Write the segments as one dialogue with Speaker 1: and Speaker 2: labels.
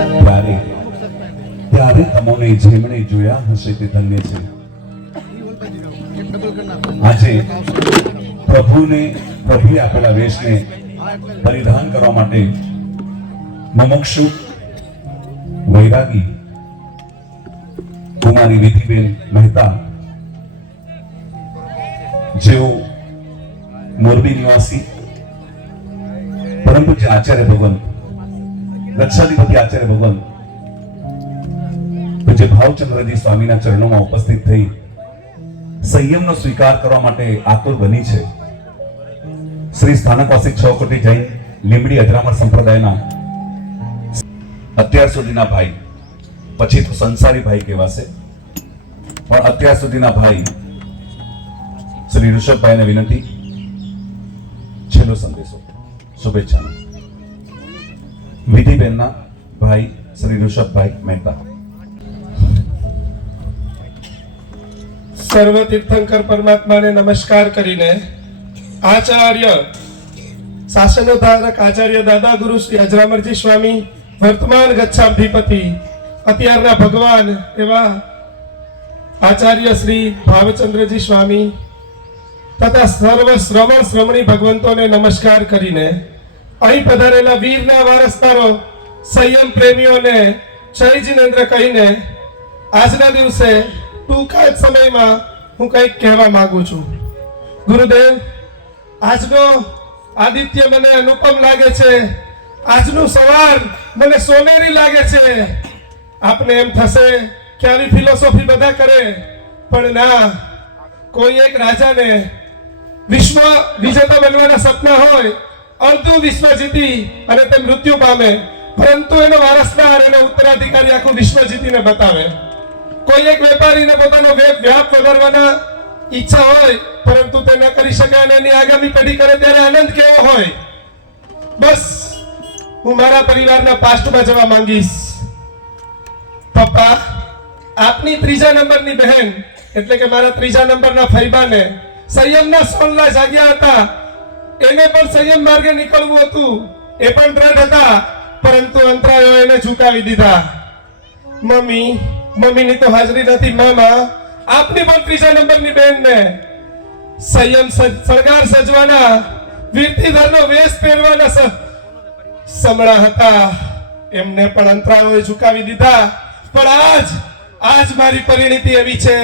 Speaker 1: ત્યારે ત્યારે તમોને જેમણે જોયા હશે તે ધન્ય છે. આજે પ્રભુને પ્રભુએ આપેલા વેશને પરિધાન કરવા માટે મમક્ષુ વૈરાગી કુમારી વિધિબેન મહેતા, જેઓ મોરબી નિવાસી પરમ પૂજ્ય આચાર્ય ભગવાન લક્ષાધિપતિ આચાર્ય ભગવાન જે ભાવચંદ્રજી સ્વામીના ચરણોમાં ઉપસ્થિત થઈ સંયમનો સ્વીકાર કરવા માટે આતુર બની છે. શ્રી સ્થાનકવાસી છ કોટી જૈન લીમડી અજરામર સંપ્રદાયના અત્યાર સુધીના ભાઈ, પછી તો સંસારી ભાઈ કહેવાશે. પણ અત્યાર સુધીના ભાઈ શ્રી ઋષભભાઈને વિનંતી, છેલ્લો સંદેશો. શુભેચ્છાનો વિધિબેનના ભાઈ શ્રી ઋષભભાઈ મહેતા
Speaker 2: સર્વ તીર્થંકર પરમાત્માને નમસ્કાર કરીને આચાર્ય શાસનોધારક આચાર્ય દાદા ગુરુ શ્રી અજરામરજી સ્વામી વર્તમાન ગચ્છાધિપતિ અત્યારના ભગવાન એવા આચાર્ય શ્રી ભાવચંદ્રજી સ્વામી તથા સર્વ શ્રવણ શ્રમણી ભગવંતોને નમસ્કાર કરીને અહીં પધારેલા વીરના વારસદારો, સંયમ પ્રેમીઓને જય જીનેન્દ્ર કહીને આજના દિવસે ટૂંકા જ સમયમાં હું કંઈક કહેવા માંગુ છું. ગુરુદેવ, આજનો આદિત્ય મને અનુપમ લાગે છે. આજનું સવાર મને સોનેરી લાગે છે. આપને એમ થશે કે આવી ફિલોસોફી બધા કરે, પણ ના, કોઈ એક રાજાને વિશ્વ વિજેતા બનવાના સપના હોય અડધું વિશ્વ જીતી અને તે મૃત્યુ પામે. પરંતુ એનો વારસદાર એનો ઉત્તરાધિકારી આખું વિશ્વ જીતીને બતાવે. કોઈ એક વેપારીને પોતાનો વ્યાપ વધારવાના ઈચ્છા હોય, પરંતુ તે ન કરી શકે અને એની આગામી પેઢી કરે ત્યારે આનંદ કેવો હોય? બસ, હું મારા પરિવારના પાસ્ટમાં જવા માંગીશ. પપ્પા, આપની ત્રીજા નંબરની બહેન, એટલે કે મારા ત્રીજા નંબરના ફૈબાને, સંયમના સોલના જાગ્યા હતા. એને પણ સંયમ માર્ગે નીકળવું હતું. એ પણ દ્રઢ હતા, પરંતુ અંતરાયો એને ઝુકાવી દીધા. મમ્મી, મમ્મીની તો હાજરી નથી, મામા. આપની પણ ત્રીજા નંબરની બહેનને સંયમ શણગાર સજવાના, વીરતીધરનો વેશ પહેરવાના સમળા હતા. એમને પણ અંતરાયોએ ઝુકાવી દીધા. પણ આજ આજ મારી પરિણીતિ એવી છે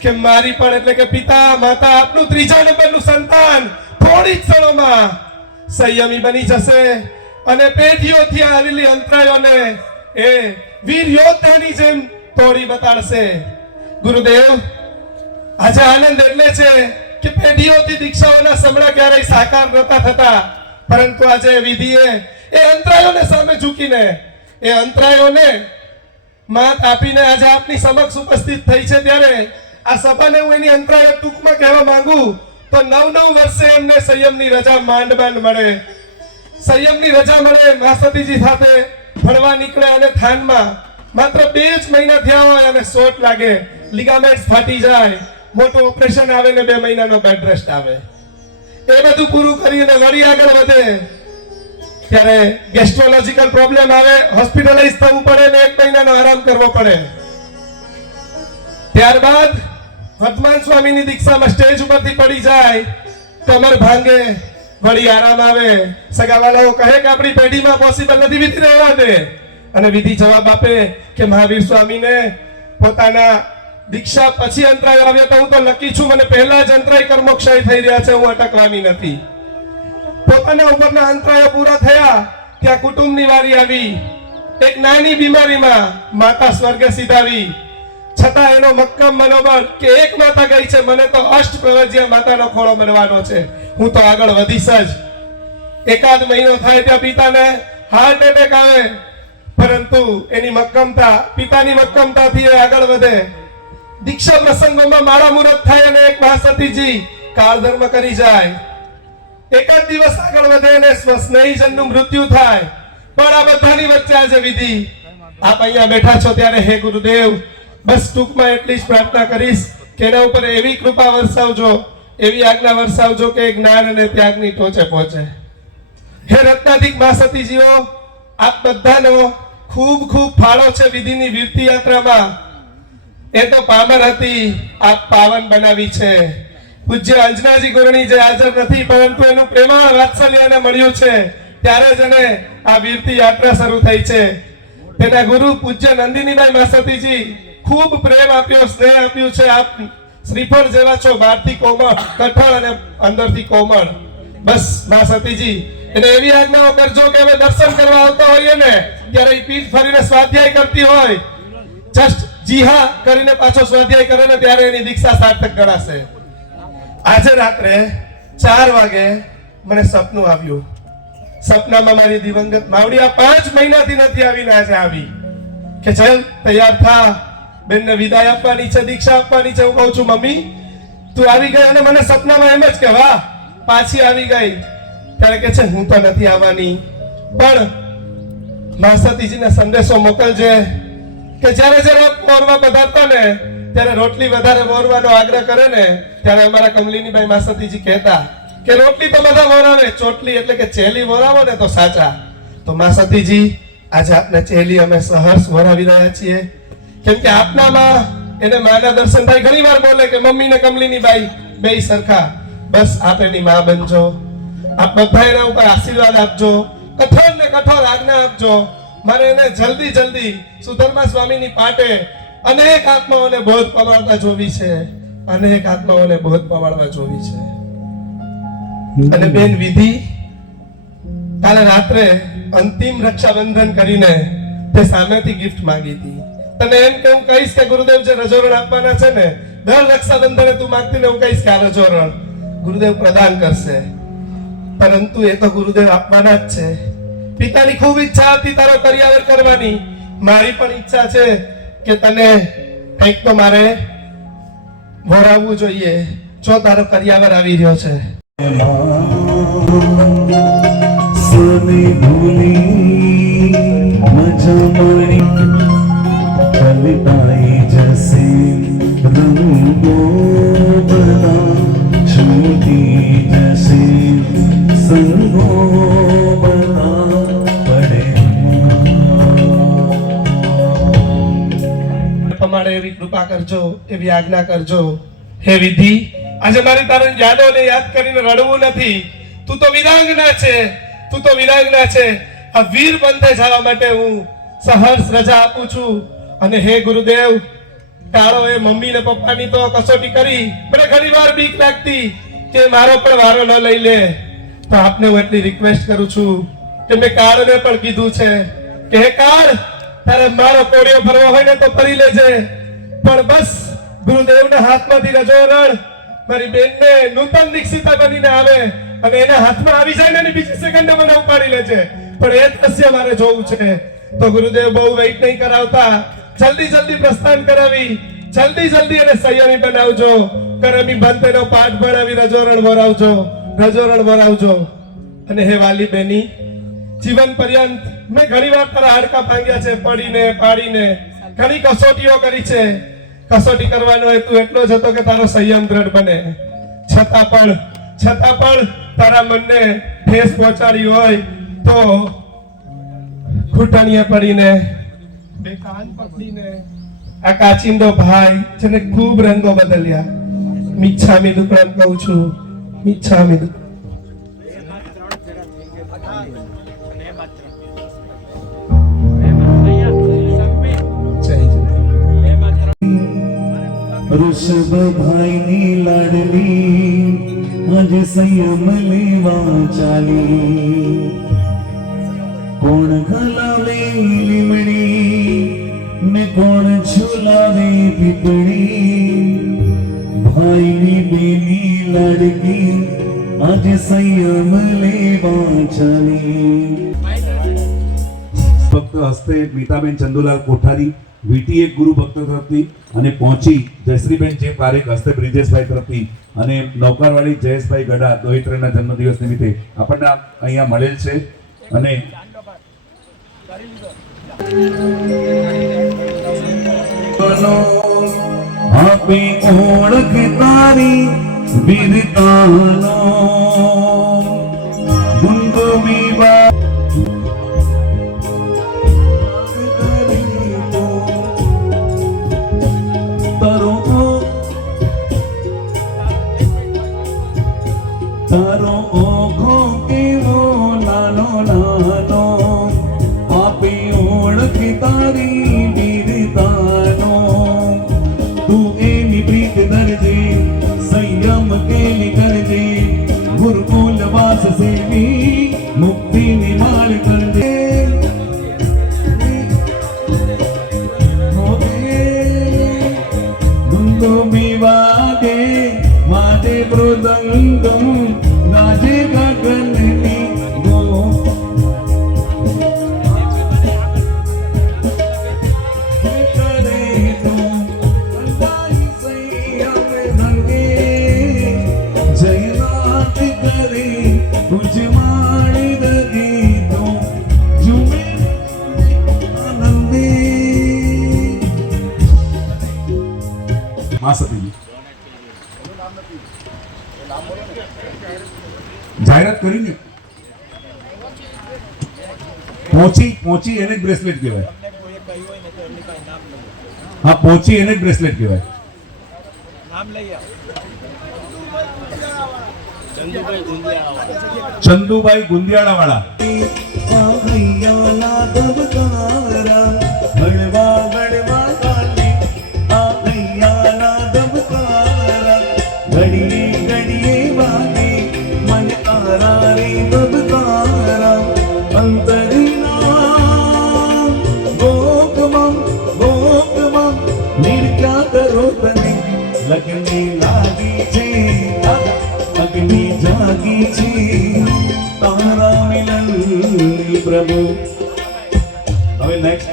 Speaker 2: કે મારી પણ એટલે કે પિતા, માતા આપનું ત્રીજા નંબરનું સંતાન થોડી ક્ષણોમાં સંયમી બની જશે અને પેઢીઓથી આવેલી અંતરાયોને એ વીર યોદ્ધાની જેમ તોડી બતાડશે. ગુરુદેવ, આજે આનંદ એટલે છે કે પેઢીઓથી દીક્ષાઓના સમળા ક્યારેય સાકાર નતા થતા, પરંતુ આજે વિધિએ એ અંતરાયોને સામે ઝૂકીને, એ અંતરાયોને માત આપીને આજે આપની સમક્ષ ઉપસ્થિત થઈ છે ત્યારે આ સભાને હું એની અંતરાયો ટૂંકમાં કહેવા માંગુ તો નવ નવ વર્ષે એમને સંયમની રજા માંડ મળે. સંયમની રજા મળે માસતીજી સાથે ફરવા નીકળે અને થાનમાં માત્ર બે જ મહિના થયા હોય અને શોટ લાગે. લિગામેન્ટ ફાટી જાય. મોટું ઓપરેશન આવે ને બે મહિનાનો બેડ રેસ્ટ આવે. એ બધું પૂરું કરીને વળી આગળ વધે. ત્યારે ગેસ્ટ્રોલોજીકલ પ્રોબ્લેમ આવે હોસ્પિટલાઇઝ થવું પડે ને એક મહિનાનો આરામ કરવો પડે. ત્યારબાદ વર્તમાન સ્વામીની દીક્ષામાં સ્ટેજ ઉપરથી પડી જાય કમર ભાંગે વળી આરામ આવે. સગાવાલાઓ કહે કે આપણી પેઢીમાં પોસિબલ નથી, વિધિ રહેવા દે. અને વિધિ જવાબ આપે કે મહાવીર સ્વામીને પોતાના દીક્ષા પછી અંતરાય આવ્યા તો હું તો લકી છું, મને પહેલા જ અંતરાય કર્મોક્ષય થઈ રહ્યા છે, હું અટકવાની નથી. પોતાના ઉપરના અંતરાયો પૂરા થયા, ત્યાં કુટુંબની વારી આવી. એક નાની બીમારીમાં માતા સ્વર્ગે સીધાવી. છતાં એનો મક્કમ મનોબળ કે એક માતા ગઈ છે, મને તો અષ્ટ પ્રવજ્ય માતાનો ખોળો બનવાનો છે. હું તો આગળ વધીશ જ. એકાદ મહિનો થાય ત્યાં પિતાને હાર્ટ એટેક આવે. પરંતુ એની મક્કમતા, પિતાની મક્કમતાથી એ આગળ વધે. દીક્ષા પ્રસંગોમાં મારા મુહૂર્ત થાય અને એક મહાસતીજી કાળ ધર્મ કરી જાય. એકાદ દિવસ આગળ વધે અને સ્નેહીજનનું મૃત્યુ થાય. પણ આ બધાની વચ્ચે આજે વિધિ. આપ અહીંયા બેઠા છો ત્યારે હે ગુરુદેવ બસ ટૂંકમાં એટલી જ પ્રાર્થના કરીશ કે એના ઉપર એવી કૃપા વરસાવજો, એવી આજ્ઞા વરસાવજો કે જ્ઞાન અને ત્યાગની ટોચે પહોંચે. હે રત્નાધિક મા આપ બધાનો ખૂબ ખૂબ ફાળો છે વિધિની વીરતી યાત્રામાં એ તો પામર હતી, આપ પાવન બનાવી છે. પૂજ્ય અંજનાજી ગુરણી જે હાજર નથી, પરંતુ એનું પ્રેમાળ વાત્સલ્ય એને મળ્યું છે. ત્યારે જ એને આ વીરતી યાત્રા શરૂ થઈ છે. તેના ગુરુ પૂજ્ય નંદિનીભાઈ માસતીજી ખૂબ પ્રેમ આપ્યો, સ્નેહ આપ્યું છે. આપ શ્રીફળ જેવા છો, બહારથી કોમળ, કઠણ અને અંદરથી કોમળ. બસ મા સતીજી એટલે એવી આજ્ઞાઓ કરજો કે અમે દર્શન કરવા આવતા હોઈએ ને, ત્યારે પીઠ ફરીને સ્વાધ્યાય કરતી હોય. જસ્ટ જીહા કરીને પાછો સ્વાધ્યાય કરે ને, ત્યારે એની દીક્ષા સાર્થક ગણાશે. આજે રાત્રે ચાર વાગે મને સપનું આવ્યું. સપનામાં મારી દિવંગત માવડી આ પાંચ મહિનાથી નથી આવીને આજે આવી. કે ચલ તૈયાર થા. બેનને વિદાય આપવાની છે, દીક્ષા આપવાની છે, હું કહું છું, મમ્મી, તું આવી ગઈ અને મને સપનામાં એમ જ કે વાહ પાછી આવી ગઈ. ત્યારે કે છે, હું તો નથી આવવાની. પણ મા સતીજીને સંદેશો મોકલજે કે જ્યારે જ્યારે મોરવા પધારતો ને, ત્યારે રોટલી વધારે મોરવાનો આગ્રહ કરે ને, ત્યારે અમારા કમલીનીભાઈ માસતીજી કહેતા કે રોટલી તો બધા મોરાવે, ચોટલી એટલે કે ચેલી મોરાવો ને તો સાચા. તો માસતીજી, આજે આપને ચેલી અમે સહર્ષ મોરાવી રહ્યા છીએ. કેમ કે આપનામાં એને માના દર્શનભાઈ ઘણી વાર બોલે કે મમ્મી ને કમલીની બાઈ બે સરખા. બસ આપ એની માં બનજો. આપ બધા એના ઉપર આશીર્વાદ આપજો. કઠોર ને કઠોર આજ્ઞા આપજો. મારે એને જલ્દી જલ્દી સુધર્મા સ્વામીની પાટે અનેક આત્માઓને બોધ પમાડતા જોવી છે. અનેક આત્માઓને બોધ પમાડવા જોવી છે. અને બેન વિધિ કાલે રાત્રે અંતિમ રક્ષાબંધન કરીને તે સામેથી ગિફ્ટ માંગી હતી. તને એમ કે હું કહીશ કે ગુરુદેવ જે રજોરણ આપવાના છે ને, દર રક્ષાબંધને તું માંગતી ને હું કહીશ કે આ રજોરણ ગુરુદેવ પ્રદાન કરશે. પરંતુ એ તો ગુરુદેવ આપવાના જ છે. પિતાની ખૂબ ઈચ્છા હતી તારો કરિયાવર કરવાની. મારી પણ ઈચ્છા છે કે તને કંઈક તો મારે વરાવવું જોઈએ. જો તારો કરિયાવર આવી રહ્યો છે.
Speaker 3: સને ભૂલી મજા માણી ચલતાઈ જશે રંગો બધા છૂટી જશે સંગો બધા
Speaker 2: પ્રમાણે એવી કૃપા કરજો એવી આજ્ઞા કરજો હે વિધિ આજે મારી તારી યાદોને યાદ કરીને રડવું નથી તું તો વિરાંગના છે તું તો વિરાંગના છે આ વીર પંથે જવા માટે હું સહર્ષ રજા આપું છું અને હે ગુરુદેવ કાળો એ મમ્મી ને પપ્પાની તો કસોટી કરી, મને ઘણી વાર બીક લાગતી કે મારો પણ વારો ન લઈ લે. તો આપને હું એટલી રિક્વેસ્ટ કરું છું કે મેં કાળને પણ કીધું છે કે, હે કાળ, તારે મારો કોડિયો ભરવો હોય ને તો ભરી લેજે. પણ બસ, ગુરુદેવના હાથમાંથી રજોરણ મારી બેનને નૂતન દીક્ષિતા બનીને આવે અને એના હાથમાં આવી જાય ને એની બીજી સેકન્ડે મને ઉપાડી લે છે પણ એ દ્રશ્ય મારે જોવું છે. તો ગુરુદેવ બહુ વેઇટ નહીં કરાવતા. જલ્દી જલ્દી પ્રસ્થાન કરાવી. જલ્દી જલ્દી એને સંયમી બનાવજો. કરમી બંતેનો પાઠ ભણાવી, રજોરણ વરાવજો રજોરણ વરાવજો અને હે વાલી બેની, જીવન પર્યંત મેં ઘણી વાર તારા હાડકા ભાંગ્યા છે, પડીને, પાડીને. ઘણી કસોટીઓ કરી છે. કસોટી કરવાનો હેતુ એટલો જ હતો કે તારો સંયમ દ્રઢ બને. છતાં પણ છતાં પણ તારા મનને ઠેસ પહોંચાડી હોય તો ઘૂંટણીએ પડીને બે કાન આ કાચિંડો ભાઈ, જેને ખૂબ રંગો બદલ્યા. મિચ્છામી દુકડમ કહું છું, મિચ્છામી જય
Speaker 3: ઋષભ ભાઈની લાડલી, આજે સંયમ લેવા ચાલી. કોણ ખલાવે લીમડી કોણ ઝુલાવે પીપળી? ભાઈની બેની લડકી આજ સંયમ લેવા ચાલી.
Speaker 1: ભક્ત હસ્તે મીતાબેન ચંદુલાલ કોઠારી, વીટી એક ગુરુ ભક્ત તરફથી અને પહોંચી જયશ્રીબેન જે પારેખ હસ્તે બ્રિજેશભાઈ તરફથી અને નૌકારવાળી જયેશભાઈ ગડા દોહિત્રના જન્મદિવસ નિમિત્તે આપણને અહીંયા મળેલ છે. અને
Speaker 3: બનો આપી ઓળખ તારી વીરતાનો ગુંદુમી બા మృదంగం నాజే గగనని గో జయనాథి కరే ఉజ్మాళిద గీతం జుమే
Speaker 1: ఆనందే మాసతి જાહેરાત કરીને પહોંચી પહોંચી એને જ બ્રેસલેટ કહેવાય. હા પહોંચી એને જ બ્રેસલેટ કહેવાય. ચંદુભાઈ ગુંદિયાળા વાળા હવે નેક્સ્ટ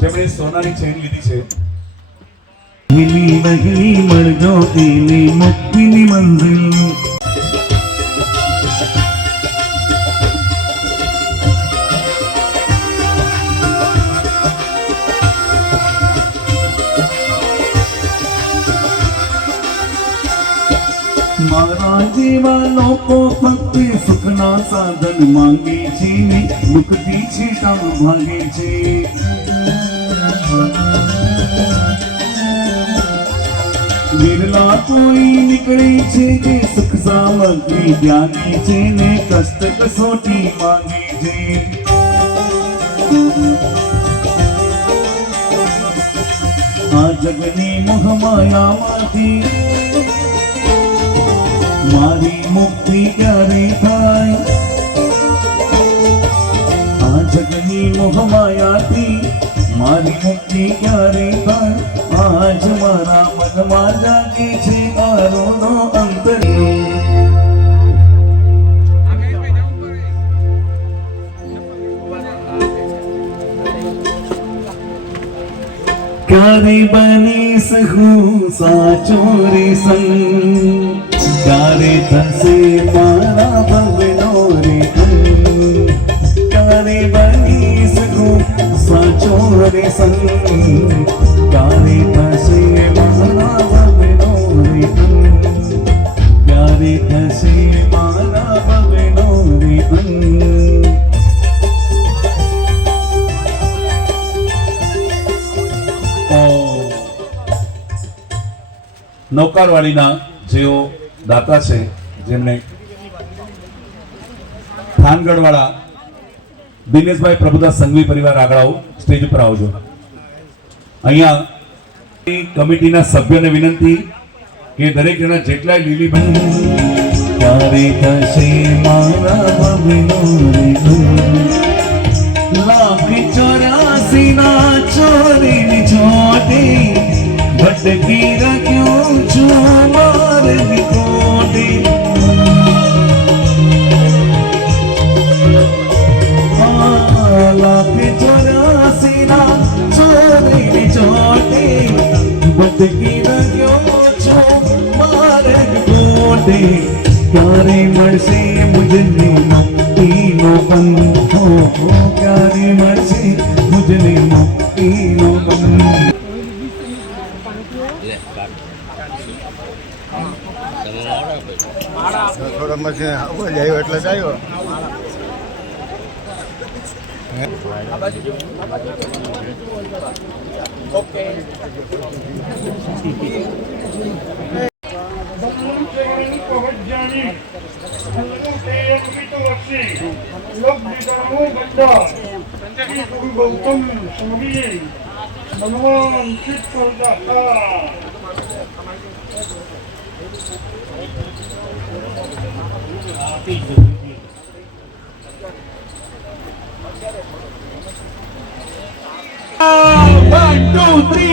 Speaker 1: જેમણે સોનાની ચેન લીધી છે.
Speaker 3: મિલી વહેલી મળજો તેની મુક્તિની મંઝિલ મારા જેવા લોકો ફક્ત સુખના સાધન માંગે છે ને મુક્તિ છેટા ભાગે છે વિરલા કોઈ નીકળે છે કે સુખ સામગ્રી ત્યાગી છે ને કષ્ટ કસોટી માંગે છે આ જગની મોહમાયામાંથી મારી મુક્તિ ક્યારે થાય? આ જગની મોહમાયાથી મારી મુક્તિ ક્યારે થાય? આજ મારા મનમાં જાગે છે આરોનો અંતરે ક્યારે બની સહુ સાચો રે સંગ? ક્યારે થશે મારા ભવનો રે અંગ ક્યારે બનીશ હું સાચો રે સંગ ક્યારે થશે મારા ભવનો રે અંગ ક્યારે થશે મારા ભવનો રે અંગ
Speaker 1: નૌકારવાડીના જેઓ દાતા છે જેમણે થાનગઢવાળા દિનેશભાઈ પ્રભુદાસ સંઘવી પરિવાર આગળ આવો, સ્ટેજ ઉપર આવજો. અહીંયા કમિટીના સભ્યોને વિનંતી કે દરેક જણા જેટલા લીલી
Speaker 3: લાખ ચોરાસી ના ચોરી ના ચોટે ભટકી ક્યારે મળશે મુજને મુક્તિનો પંથો ક્યારે મળશે મુજને
Speaker 4: બોલ આવ્યો એટલે આવ્યો.
Speaker 2: ભગવાન ચિત્ત
Speaker 3: One, two, three,